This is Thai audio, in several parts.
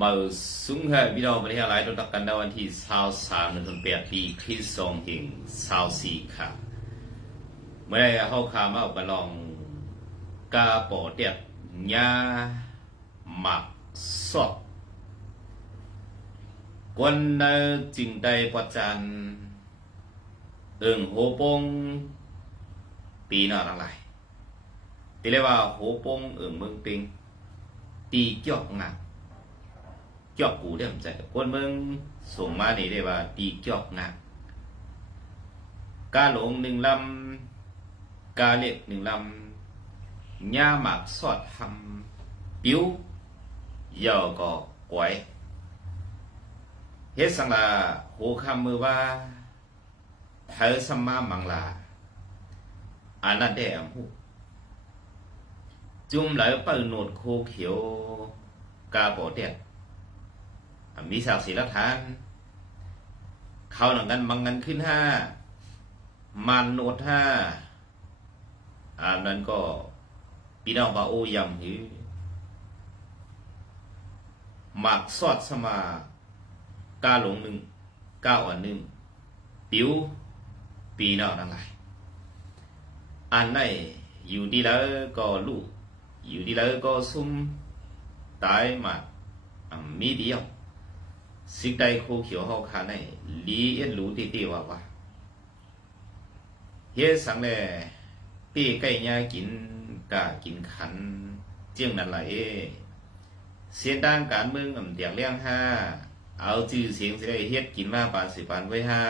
มาสุงให้พี่น้องประเทศหลายตัวตักกันในวันที่23เดือนแปดปีคริสต์ศักราช24ค่ะเมื่อได้เข้าคามาเอาไปลองกาปอเตียดญาหมักสดกวนนจิงได้ประจันเอิงโหปงปีหน้าทั้งหลายตีเรียกว่าโหปงเอิงเมืองปิงตีจอกงา จอกกูได้ผมใจคนเมืองส่งมานี่ได้ว่าตีจอกงากาหลงหนึ่งลำกาเล็กหนึ่งลำย่าหมากสอดทำปิ้วเยาก็กวยเฮ็ดสังลาโหคำมือว่าเธอสมมามังลาอันนั้นได้อำหูจุ่มไหลเปิดหนวดโคเขียวกาโปเตียด มีศักดิ์ศรีรักฐาน เขาหนังกันบังกันขึ้นห้ามันโนดห้าอันนั้นก็พี่น้องบาโอยำหือหมักซอดสมากาหลงหนึ่งก้าอ่อนหนึ่งปิวปีนอกทั้งหลายอันไหนอยู่ดีแล้วก็ลูกอยู่ดีแล้วก็ซุ่มตายมาอ่ามีเดียว สิกได้โคเขียวเฮาคาในลีเอ็ดรู้ติติว่าว่าเฮ็ดสังแลปีไก่ยากินกากินขัน เจียงนั่นไหละเอเสียนด้านการเมืองอำเตียงเลี้ยงห้าเอาชื่อเสียงสิได้เฮ็ดกินมาปานสิปานไว้ห้า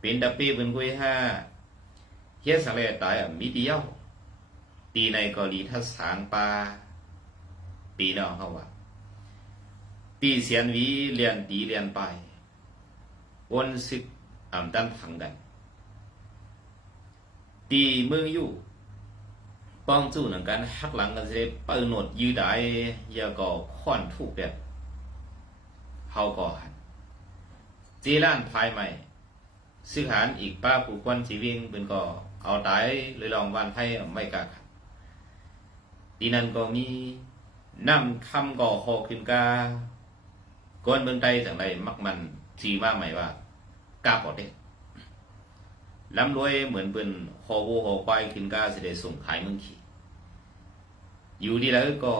เป็นดับปีเป็นไว้ห้าเฮ็ดสังแลตายอะมีเดียวปีในกรณีถ้าสางปลาปีนอกเขาว่า ปีเสียนวีเรียนตีเรียนไปวนสิกอ่ำดันทังกันตีเมืองอยู่ป้องจู่หนังกันหักหลังกันเสเปิดหนวดยืดได้ยาก็ค่อนถูกแบบเขาก็หันจีร้านภายใหม่ซื้อหารอีกป้าผู้ควันชีวิงเป็นก็เอาตายเลยลองวันให้ไม่กล้าขัดទីนั่นก็มีน้ำคำก่อหอขึ้นกา ก้อนเมืองใดจังไรมักมันสีมาใหม่ว่าก้าปอดเด็ล้ำรวยเหมือนเป็นหอวัวหอควายขึ้นกาเสด็จส่งขายเมืองขี่อยู่ดีแล้วก็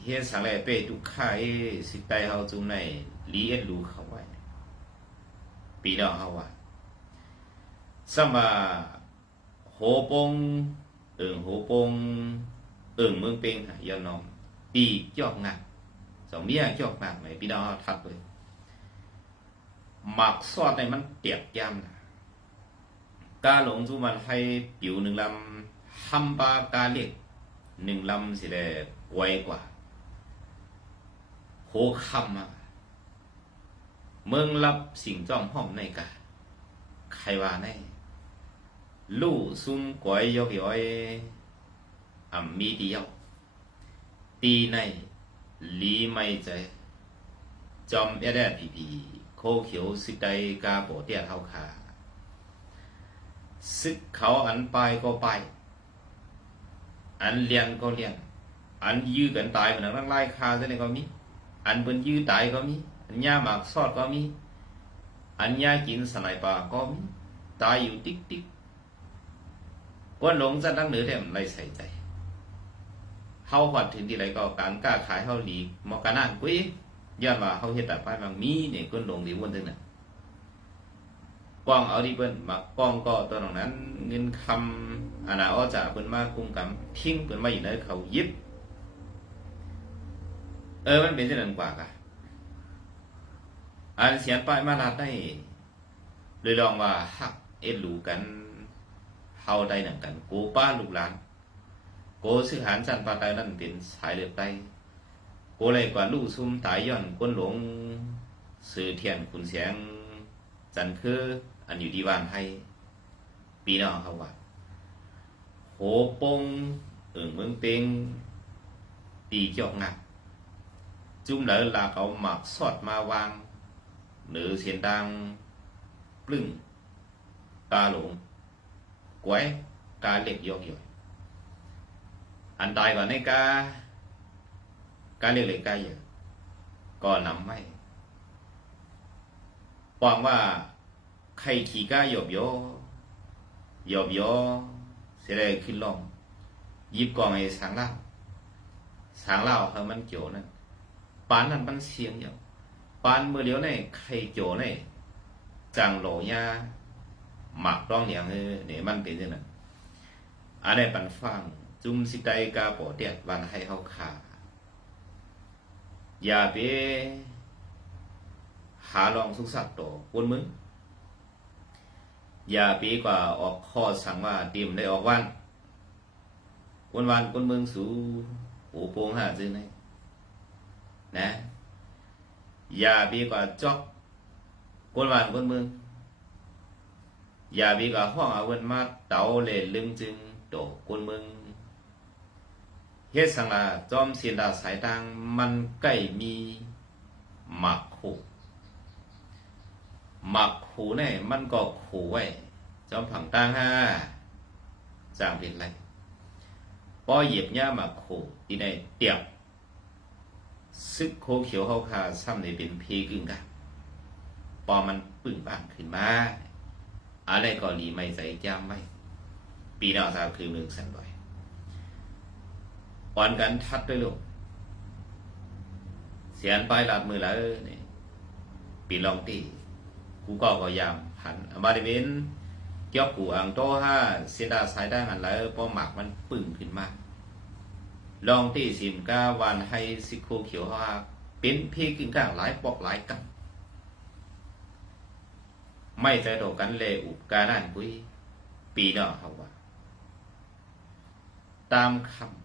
เฮียสังแลเป้ทุกข่ายสิไตเฮาจุ่มในลีเอ็ดรู้เขาไว้ ปีนอเฮาว่าสมาโหปงเอิงโหปงเอิงเมืองเป็งหายอนอมปีจอกงัก สองเมียจอกงักไหมพี่น้องทัดเลยหมักซอดในมันเตียกยำนะกาหลงจุมันให้ปิวหนึ่งลำฮัมบากาเล็กหนึ่งลำสิแลไวกว่าโหคำอะเมืองรับสิ่งจ้อมห้อมในกาใครว่าแน่ลู่ซุ่มก๋วยยกย้อยอ่ำมีเดียวตีใน ลีไม่ใจจอมเอเดดพีพีโคเขียวสิไดกาโปเตียเท่าขาซึกเขาอันไปก็ไป อันเลียนก็เลียนอันยื้อกันตายเหมือนนั่งไล่คาซะเลยก็มี อันเป็นยื้อตายก็มี อันย่าหมากซอดก็มี อันย่ากินสไนปาก็มี ตายอยู่ติ๊กติ๊กก้นหลงจะตั้งเหนือแต่ไม่ใส่ใจ เฮาหอดถึงที่ไรก็การกล้าขายเฮาหลีมอกานั่นกุ้ยย้อนว่าเฮาเฮ็ดแต่ป้ายบางมีเนี่ยก้นลงดีวนถึงน่ะกองเอาดีเปิ้นมากองก็ตัวนั้นเงินคำอาณาอ้อจ่าเปิ้นมาคุ้มกำทิ้งเปิ้นมาอยู่ในเขายิบเออมันเป็นเช่นนั้นกว่ากะอันเสียนป้ายมาลาดได้เลยลองว่าหักเอ็ดรู้กันเฮาได้หนังกันโกป้าลูกหลาน โกซื้อหารสันปาไตนั่นเป็นสายเลือดไตโกเลยกว่าลูกซุ่มตายย่อนก้นหลงสื่อเทียนขุนเสียง จันคืออันอยู่ดีวานให้ปีน้อเขาว่าโหปงเอิงเมืองเป็งปีจอกงักจุ่มเลยลาเขาหมักสอดมาวางหรือเสียนดังปลึ้งตาหลงกวยกาเล็กยกย่อย อันตายก่อนในกากาเรียกเลยกายเยอะก็นำไม่หวังว่าใครขี่ก้าหยบโยหยบโยเสียได้ขึ้นลงยิบกองไอ้สางเล่าสางเล่าเขามันโจนั่นปานนั้นมันเสียงอยู่ปานเมื่อเดียวในใครโจในจังโหลยาหมักร้องอย่างเออเนี่ยมันเป็นยังไงอันนี้ปันฟัง จุมสิไตกาปอเตียดวันให้เขาขาอย่าไปหาลองสุกสักตัวคนมึง อย่าปีกว่าออกข้อสั่งว่าเตรีมได้ออกวันวนวันคนเมืองสู่หูโปงหาซื้อไหนนะ อย่าปีกว่าจอกคนวันคนเมือง อย่าปีกว่าห้องเอาเวินมาเตาเล่ลึงจึงโตคนเมือง เฮ็ดสังลาจอมเสียนดาสายตางมันใกล้มีหมักขู่หมักขู่เนี่ยมันก็ขู่ไว้ จอมผังตางห้าจางเป็นไรพอเหยียบย่าหมักขู่ที่ในเตียบซึกโคเขียวเขาคาซ้ำในเป็นเพีกึ่งกันพอมันปึ่งบางขึ้นมา อะไรก็หลีไม่ใส่จ้ามไว้ ปีหน้าสาวคือหนึ่งสันบ่อย อ่อนกันทัดด้วยลูกเสียนไปหลับมือแล้วนี่ปีลองตีกูก็พยายามหันบริเวณเกี่ยวกูอังโตห้าเสียดาสายได้หันแล้วพอหมักมันปึ่งขึ้นมาลองที่สิมก้าวันให้สิโคเขียวห้าเป็นพี่กินก้างหลายปอกหลายกันไม่ใจโดกันเลยอุบกานั่นปุ้ยปีเนาะเขาว่า ตามคำ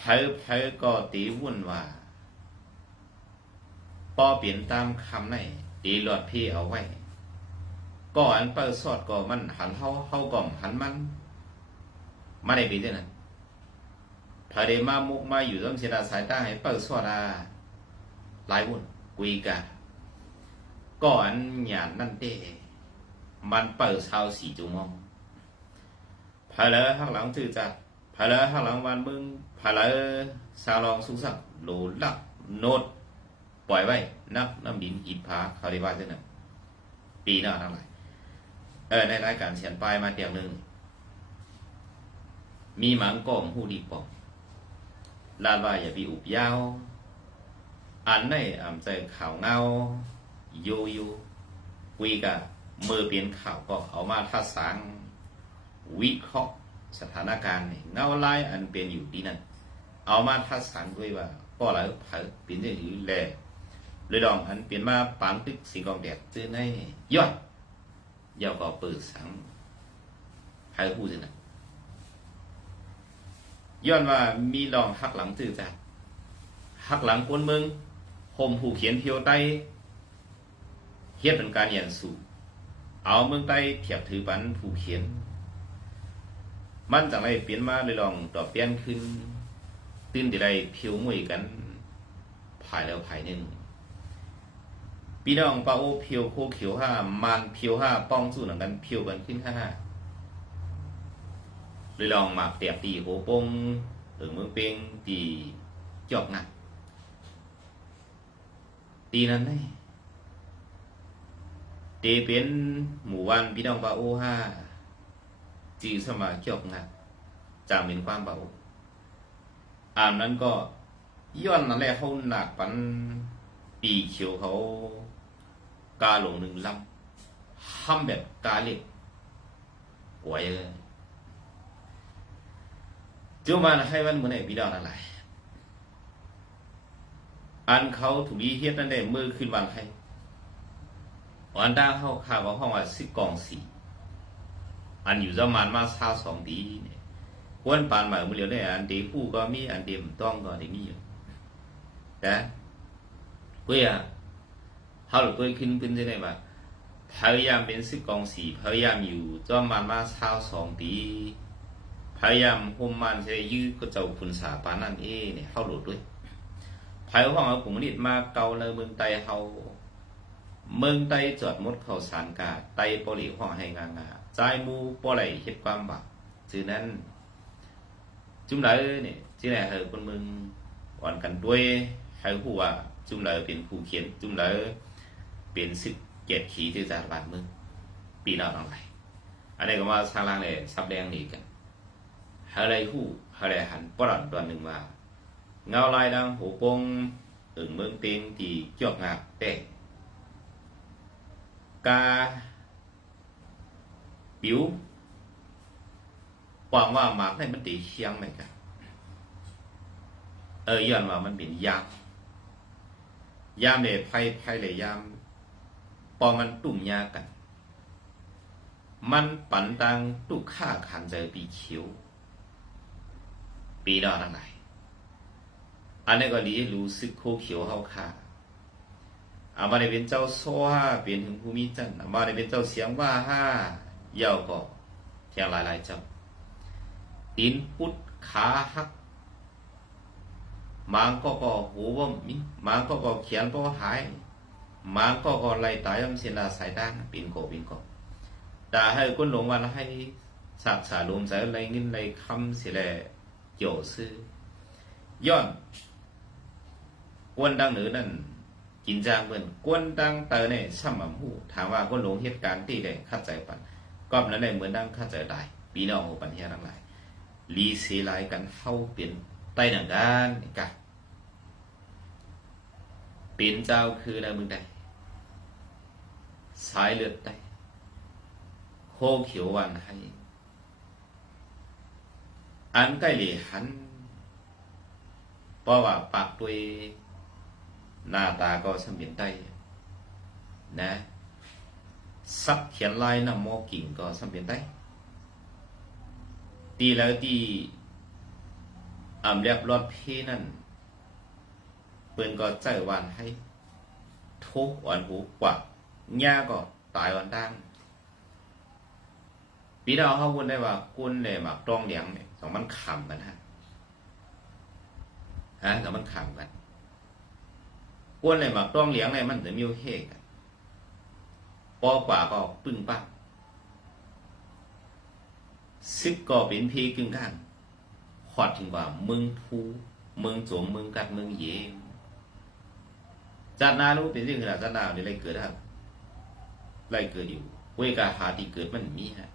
เพอเพอก็ตีวุ่นว่าปอเปลี่ยนตามคำไหนตีหลอดพี่เอาไว้ก็อันเปิดสอดก็มันหันเฮาเฮาก่อมหันมันมาได้ปีเท่านั้นพอได้มามุกมาอยู่ต้องเสียดาสายตาให้เปิดสอดอาหลายวุ่นกุยกาก่อนหยานนั่นเต้มันเปิดเช้าสี่จุโมงพาเลยข้างหลังจืดจัด พาลยข้างหลังวันมึงพาลยซาลองสุสักโหลลักโนดปล่อยไว้นับน้ำดินหินผาเขาได้ว่าเช่นนั้นปีหน้าเท่าไหร่เออในรายการเสียนปลายมาเตียงหนึ่งมีหมังก้อมหูดีปอกลาดว่าอย่าไปอุบยาวอันในอ่ำใจข่าวเงาโยโย่คุยกับมือเปลี่ยนข่าวก็เอามาทัดสางวิเคราะห์ สถานการณ์เงาลายอันเป็นอยู่ดีนั่นเอามาทัดสางด้วยว่าก็อะไรเผาเปลี่ยนเรื่องอยู่แลเลยดองอันเปลี่ยนมาปานตึกสีกองแดดจื้อในยอดยาวก็เปิดสังใครพูดสินะย้อนว่ามีลองหักหลังจื้อจ้ะหักหลังคนเมืองห่มผู้เขียนเพียวไตเฮียดเป็นการเรียนสู่เอาเมืองไตเทียบถือปันผู้เขียน มันจังไรเปลี่ยนมาเลยลองต่อเปลี่ยนขึ้น ตื่นที่ไรเพียวมวยกันภายแล้วภายหนึ่งพี่น้องปาโอเพียวโคเขียวห้ามานเพียวห้าป้องสู้หนังกันเพียวกันขึ้นห้าเลยลองมาเตียบตีโหปงถึงเมืองเปงตีจอกหนักตีนั้นได้ตีเป็นหมู่วันพี่น้องปาโอห้า จีสมาจอกหนักจางเป็นความปาอ่านนั้นก็ย้อนนั่นแหละเขาหนักปันปีเขียวเขากาหลงหนึ่งลำห้ำแบบกาเล็กหวยเลยจุมันให้วันเหมือนไอ้พี่ดาวนั่นแหละอันเขาถูกดีเฮ็ดนั่นเองมือขึ้นวันให้วันด้าเข้าข่าวว่าห้องว่าสิกองสี อันอยู่ประมาณมาซาสองดีเนี่ยควนปานหมายมือเดียวเนี่ยอันเดีผู้ก็มีอันเดียมต้องก็ได้มีอยู่นะเพื่อเขาหลุดตัวขึ้นขึ้นจะได้ว่าพยายามเป็นสิกองสี่พยายามอยู่จอมมันมาเช้าสองปีพยายามคุมมันจะยื้อก็เจ้าคุณสาปานั่นเองเนี่ยเข้าหลุดด้วยภายห้องเอาผงนิดมาเกาในเมืองไตเขาเมืองไตจอดมดเขาสารกาไตปริห้องให้งางา ใจมูปอไหลเห็ดความบาปจือนั้น จุ่มไหลเนี่ยที่ไหนเหอคนมืองอ่อนกันด้วยให้ผู้ว่าจุ่มเลยเป็นผู้เขียน จุ่มเลยเป็นสิทธิ์เกียรติขีที่จะบานมืองปีหน้าต้องไหลอันนี้ก็มาสร้างร่างเลยซับแดงนี่กันอะไรผู้อะไรหันปรอนตัวหนึ่งว่า เงาลายดังหูปงอึ่งเมืองเตียงที่เกี่ยวงาแต่กา ปิวหวังว่าหมากในมันตีเชียงไหมกันเออย้อนว่ามันเป็นยามยามเลยไพ่ไพ่เลยยามพอมันตุ่มยากัน มันปันตังตุกข้าขันเจอปีเขียวปีดอทั้งหลายอันนี้ก็ดีรู้สึกโคเขียวเฮาค่ะอามาได้เป็นเจ้าซ้อเป็นถึงภูมิจันอามาได้เป็นเจ้าเสียงว่าห้า ย่าก็เทียงหลายหลายๆเจ้าตีนพุดขาหักหมางก็ก็หูว่ามีหมางก็ก็เขียนก็หายมางก็ก็ไล่ตายยำเสียนาสายด้านปินโกปินโกแต่ให้คนหลงวันให้สักษาลมใจไรเงินไรคำเสียแลเกี่ยวซื้อย้อนกวนดังเหนือนั่นกินจางเหมือนกวนดังเตอเนี่ยช่ำมั่หูถามว่าคนหลงเหตุการณ์ที่ได้เข้าใจปัน ก็นั้นได้เหมือนดังข้าใจได้ปีน้ององปัญญาทั้งหลายลีเสลายกันเข้าเป็นใต้หนังกันกันเป็นเจ้าคืออะไรมึงได้สายเลือดได้โคเขียววันให้ อันใกล้หลีหันเพราะว่าปากด้วยหน้าตาก็สมเบียนได้นะ ซับเขียนลายน้ำโมกิ่งก็สัมเบียนได้ตีแล้วที่อำเรียบรอดพี่นั่นเปิ้นก็ใจหวานให้ ทุกวันหูกว่าย่าก็ตายวันดังปีดาวเขาวนได้ว่ากุนเนี่ยหมักต้องเลี้ยงเนี่ยสองมันขำกันฮะฮะแล้วมันขำกันกวนเลยหมักต้องเลี้ยงเลยมันจะมีเฮกัน ปอกว่าก็ปึ้งปังซึกก็เป็นพีกึ่งกันขอดถึงว่ามึงทูเมึงโจมมึงกัดเมึงเยมจัดนารู้เป็นสิ่งขนาดจัดนาเนี่ไรเกิดครับไรเกิดอยู่เวกาหาที่เกิดมันมีฮะ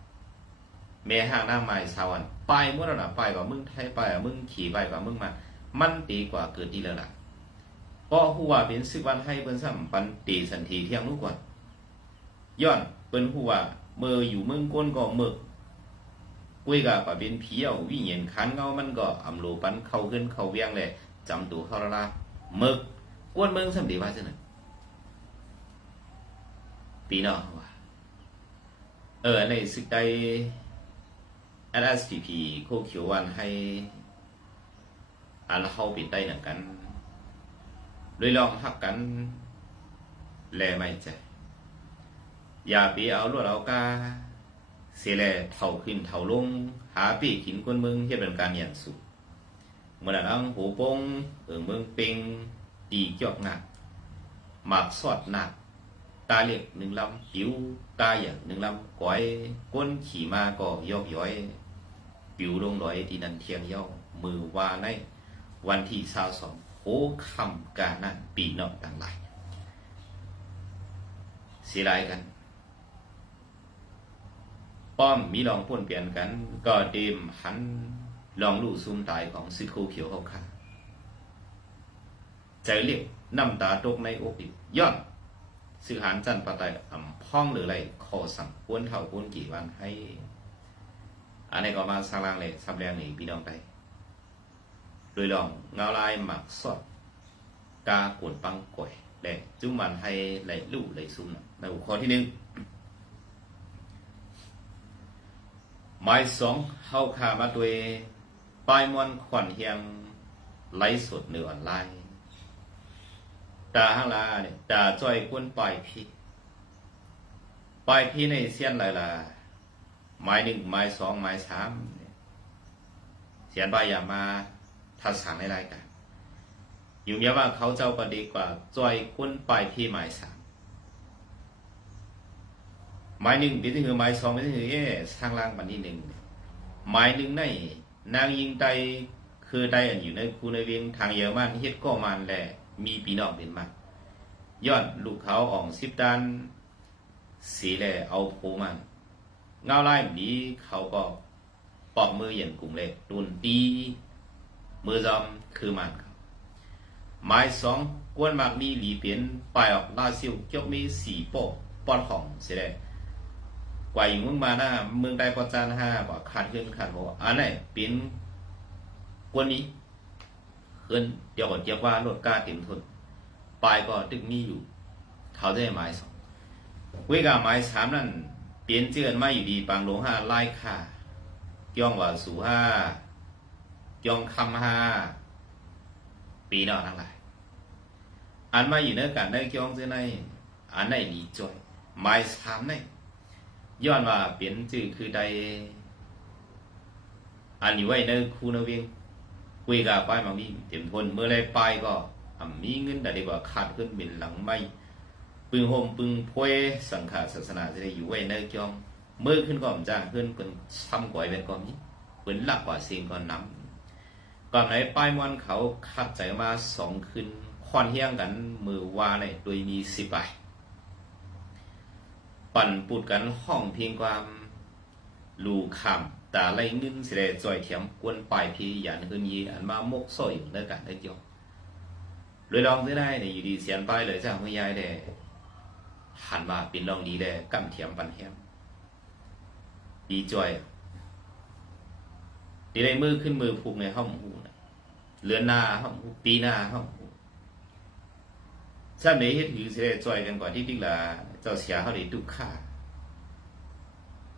แม่ห้างหน้าไม้สาวันไปเมื่อระไปกว่ามึงไทยไปกว่ามึงขี่ไปกว่ามึงมามันตีกว่าเกิดดีแล้วล่ะเพราะหัวเป็นสิวันให้เปิ้นซ้ำปันตีสันทีเที่ยงรู้ก่อน ย้อนเปิ้นหัวเมื่ออยู่เมืองก้นก็เมื่อกุยกะปะเป็นผีเอาวิญญาณขันเงามันก็อำโลปันเข้าขึ้นเข้าเวียงเลยจำตัวเขาละละเมึกกวนเมืองสำดีว่าจังนั้นปีเนาะว่าเออในสึกใด LSPP โคเขียววันให้อันเข้าปิดได้หนังกันด้วยลองหักกันแลไม่ใจ อย่าไปเอาลวดเอากาเสียแลเท่าขึ้นเท่าลง หาปีกินคนเมืองเฮ็ดเป็นการยันสุเมื่อนั้นหูปงเอิงเมืองเป็งตีเกี่ยวหนักหมักสอดหนัก ตาเล็กหนึ่งลำผิวตาอย่างหนึ่งลำก้อยก้นขี่มาก็ยอกย้อย ปิวลงลอยที่นันเทียงเย้ามือวาในวันที่สาวสองโหคำกานั่นปีนอกต่างหลายเสียดายกัน ป้อมมีลองพ่นเปลี่ยนกัน ก็เดมหันลองลู่ซุ่มตายของซิโคเขียวเขาขาใจเรียกน้ำตาตกในอกอีกย้อนสื่อหารจันปะไตอ่ำพ้องหรืออะไรขอสั่งควนเท่าควนกี่วันให้ อันนี้ก็มาสร้างรางเลยซับแรงนี่พี่น้องไปโดยลองเงาลายหมักสดกากวนปังก่อยและจุ่มมันให้ไหลลู่ไหลซุ่มในหัวข้อที่หนึ่ง หมายสองเข้าขามาตัวปลายมวนขวัญเฮียงไลฟ์สดเหนือออนไลน์ตาห้างลาเนี่ยตาจ้อยกวนปลายพี่ปลายพี่ในเสียนหลายลาหมายหนึ่งหมายสองหมายสามเสียนใบอย่ามาทัดสางในรายการอยู่เมียว่าเขาเจ้าประดีกว่าจ้อยก้นปลายพี่หมายสาม หมายหนึ่งเป็นที่คือหมายสองเป็นที่คือเอ๊ะทางล่างบันที่หนึ่งหมายหนึ่งในนางยิงไตคือได้อันอยู่ในคูในเวียงทางเยอรมันเฮ็ดก็มันแหละมีพี่น้องเป็นมันย้อนลูกเขาอ่อกสิบด้านสีแลเอาโพมันเงาไล่แบบนี้เขาก็ปอกมือเย็นกลุ่มเลยตุนตีมือจอมคือมันครับหมายสองกวนมากมีหลีเปลี่ยนปลายออกลาซิวจกมีสีโปปอนของเสียได้ กว่าอยู่เมืองมาหน้าเมืองใดปอจานห้าบอกขาดขึ้นขาดโหอันไหนเป็นกวนนี้ขึ้นเดี๋ยวก่อนเจียบว่ารถกล้าเต็มทุนปลายก็ตึกมีอยู่เขาได้หมายสองเวกาหมายสามนั่นเปลี่ยนเจือนมาอยู่ดีปางหลวงห้าไล่ค่าย่องว่าสู่ห้าย่องคำห้าปีนอทั้งหลายอันมาอยู่ในการได้ย่องเจ้าในอันไหนดีจ่อยหมายสามใน ย้อนว่าเปลี่ยนจื่อคือใดอันอยู่ไว้ในคูนเวียงคุยกับป้ายมามีเต็มทนเมื่อไรป้ายก็อ่ำมีเงินแต่ได้ว่าขาดขึ้นเป็นหลังไม่ปึงโฮมปึงพวยสังขารศาสนาจะได้อยู่ไว้ในจอมเมื่อขึ้นก่อนจ้างขึ้นเป็นซ้ำก่อยเป็นก่อนนี้เป็นหลักกว่าเสิ่งก่อนนำก่อนไหนป้ายมอนเขาคัดใจมาสองคืนควนเฮี้ยงกันมือว่าเลยโดยมีสิบใบ ปั่นปุดกันห้องเพียงความลูคำแต่ไรเงินเสียจ่อยเทียมกวนปลายพีหยันขึ้นยีอันมามกสอยอยู่ในกันได้จอเลยลองได้ได้เนี่ยอยู่ดีเสียนไปเลยจ้าเมื่อยายเด้หันมาเป็นรองดีแลกำเทียมปันแฮมดีจอยดีเลยมือขึ้นมือผูกในห้องหูเลือนหน้าห้องหูปีหน้าห้องหูถ้าไม่เฮ็ดถือเสียจอยกันก่อนที่ดิละ เจ้าเสียเขาได้ดุค่า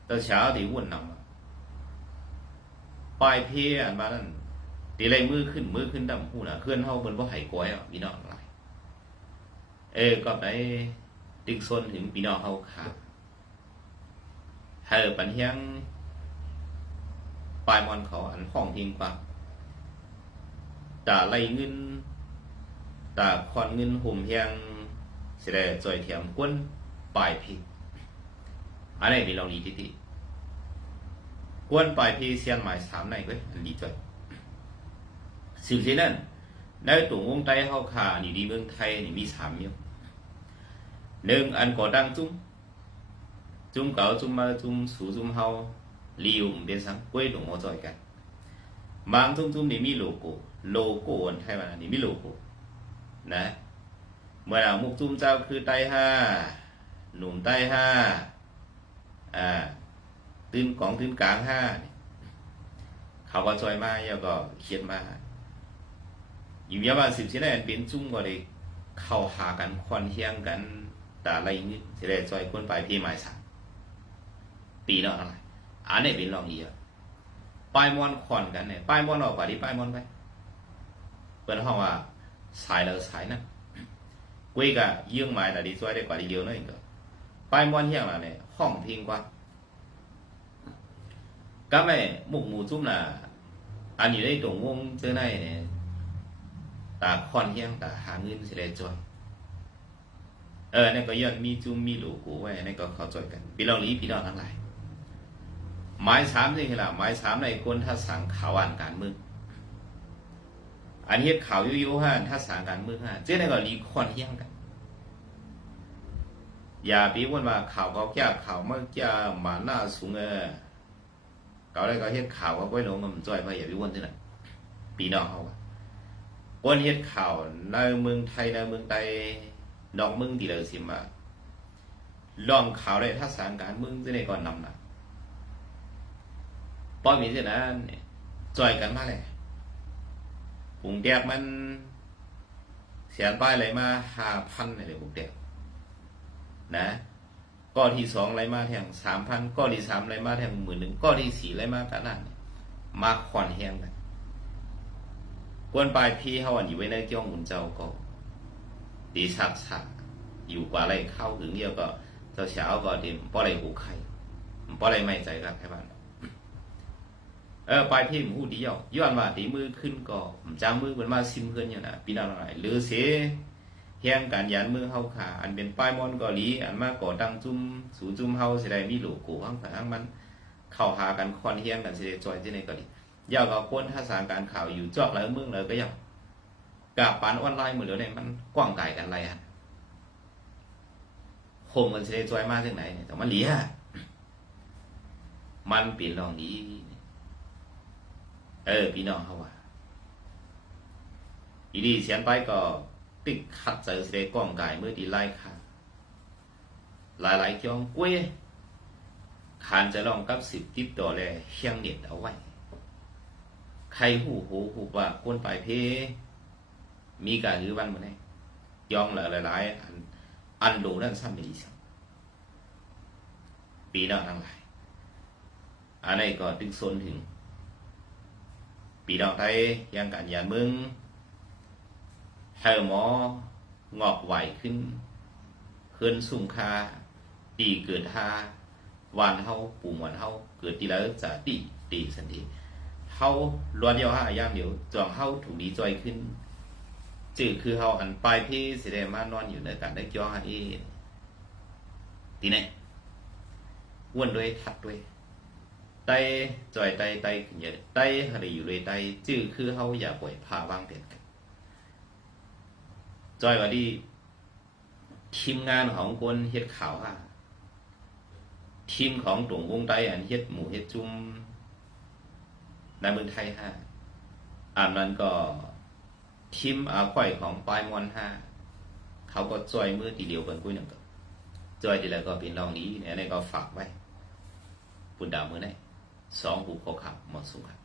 เจ้าเสียเขาได้วุ่นนำปลายเพอันมานั่นดีเลยมือขึ้นมือขึ้นดำหูนะเคลื่อนเฮาบนว่าไห้ก้อยอะพี่น้องอะไรเออก็ไปดึงส้นถึงพี่น้องเขาขาเฮอปันเฮียงปลายมอนเขาอันห้องทิ้งกว่าตาไล่เงินตาคอนเงินห่มเฮียงเสียจอยเทียมก้น ปล่อยพิงอะไรมีลองดีที่ที่กวนปล่อยพิงเสียงหมายสามในก็ดีจดสิ่งที่นั่นได้ตัววงไตเข้าขานี่ดีเมืองไทยนี่มีสามอยู่หนึ่งอันก่อดังจุ้มจุ้มเก่าจุ้มมาจุ้มสูจุ้มเฮาลีวมเป็นสังกล้ยหลวงโมจอยกันบางจุ้มจุ้มนี่มีโลโก้โลโก้อันไทยมันนี้มีโลโก้นะเมื่อเรามุกจุ้มเจ้าคือไตฮ่า หนุ่มไต้ห้าอ่าตื้นของตื้นกลางห้าเขาก็จอยมาแล้วก็เขียนมาอยู่ยาบาสิบชิ้นแรกเป็นจุ้มก็เลยเข้าหากันควันเฮียงกันแต่อะไรนี่สิได้จอยคนไปพี่หมายสามปีเนาะอะไรอันนี้เป็นลองเยอะป้ายมอนคอนกันเนี่ยป้ายมอนออกกว่าที่ป้ายมอนไปเปิดห้องว่าสายเราสายนะกุยกะยื่งหมายแต่ดีจอยได้กว่าที่เยอะนั่นเอง ไป้ายมอนเฮียงละเนี่ยห้องพิงกว่าก็ไม่หมุกหมูจุ้มน่ะอันนี้ได้ตรงวงเจอในเนี่ยตาคอนเฮียงตาหาเงินสิได้จอยเออนี่ก็ย้อนมีจุ้มมีโลโก้ไว้นี่ก็เข้าใจกันพี่น้องนี้พี่น้องทั้งหลายหมายสามนี่คือละหมายสามในคนถ้าสั่งข่าวอ่านการเมืองอันเฮ็ดข่าวยุยๆฮะถ้าสั่งการเมืองฮะเจ้านี่ก็รีคอนเฮียงกัน อย่าปีวนมาข่าวเขาแก้ข่าวเมื่อจะหมาหน้าสูงเออเขาได้ก็เฮ็ดข่าวก็ไว้ลงมันจ่อยไปอย่าไปวนที่นั่นปีน้องเขาคนเฮ็ดข่าวในเมืองไทยในเมืองใดนอกมึงที่เราสิมาลองข่าวได้ถ้าสารการมึงจะได้ก่อนนำนะป้อมีเช่นนั้นจ่อยกันมาเลยปุงแดกมันเสียนป้ายอะไรมาห้าพันอะไรปุงแดก นะก้อที่สองไรมาแทงสามพันก้อที่สามไรมาแทงหมื่นหนึ่งก้อที่สี่ไรมากันนั่นมาขอนแห้งกันกวนปลายพี่เขาอันอยู่ไว้ในเจ้าหุ่นเจ้าก็ดีสักสักอยู่กว่าอะไรเข้าถึงเดียวก็เจ้าเช้าก็เดี๋ยวป้อะไรหูไข่ป้ออะไรไม่ใจรักแค่บ้านเออปลายพี่หูดีเดียวย้อนมาตีมือขึ้นก็จ้างมือมันมาซิมเพื่อนอย่างน่ะปีนาอะไรหรือเสี ยเฮียงการยันมือเฮาขาอันเป็นป้ายมอนเกาหลีอันมาก่อตั้งจุ้มสูจุ้มเฮาสิได้มีโลโก้ข้างข้างมันเข้าหากันคอนเฮียงกันสิได้จอยที่ในเกาหลียาวกับคนท่าสารการข่าวอยู่จอกแล้วมึงเลยก็ยังกับปานออนไลน์หมดแล้วเนี่ยมันกว้างไกลกันไรฮะคมมันจะได้จอยมากที่ไหนเนี่ยแต่มันเหลียมันเปลี่ยนรองนี้เออพี่น้องเขาว่าอีดีเสียนไปก็ ติดขัดเจเสดกล้องกายเมื่อดีไล่ค่ะ หลายๆจองกล้วยขานจะลองกับสิบติดต่อแลเชียงเน็ตเอาไว้ ใครหูหูหูว่าคนปลายเพ มีการหรือวันมาไดยองหลายๆอันอันโดนั่นซ้ำไม่ดีซ้ำปีน้าทั้งหลายอันนี้ก็ดึงโซนถึง ปีนองไทยยังการยานมึง ให้หมองอกไหวขึ้นขึ้นสูงคาตีเกิดทาวานเฮาปู่มอนเฮาเกิดทีแล้วจะตีตีสันทีเฮาล้วนเดียวห้าย่ามเดียวจองเฮาถูกดีจอยขึ้นจื่อคือเฮาอันปลายพี่สิได้มานอนอยู่ในการได้จ้ออันนี้ตีไหนอ้วนด้วยทัดด้วยไตจอยไตไตขึ้นเยอะไตอะไรอยู่เลยไตจื้อคือเฮาอย่าปล่อยพาวางเปลี่ยนกัน จอยว่าดีทีมงานของคนเฮ็ดข่าวฮะทีมของตวงวงไตอันเฮ็ดหมูเฮ็ดจุ่มในเมืองไทยฮะอันนั้นก็ทีมอาข่อยของปลายมอนห้าเขาก็จอยมือทีเดียวกันกุ้ยหนึ่งกับจอยทีแล้วก็เป็นรองนี้เนี่ยอันก็ฝากไว้ปุ่นดาวมือไหนสองหูโคขับหมดสุขครับ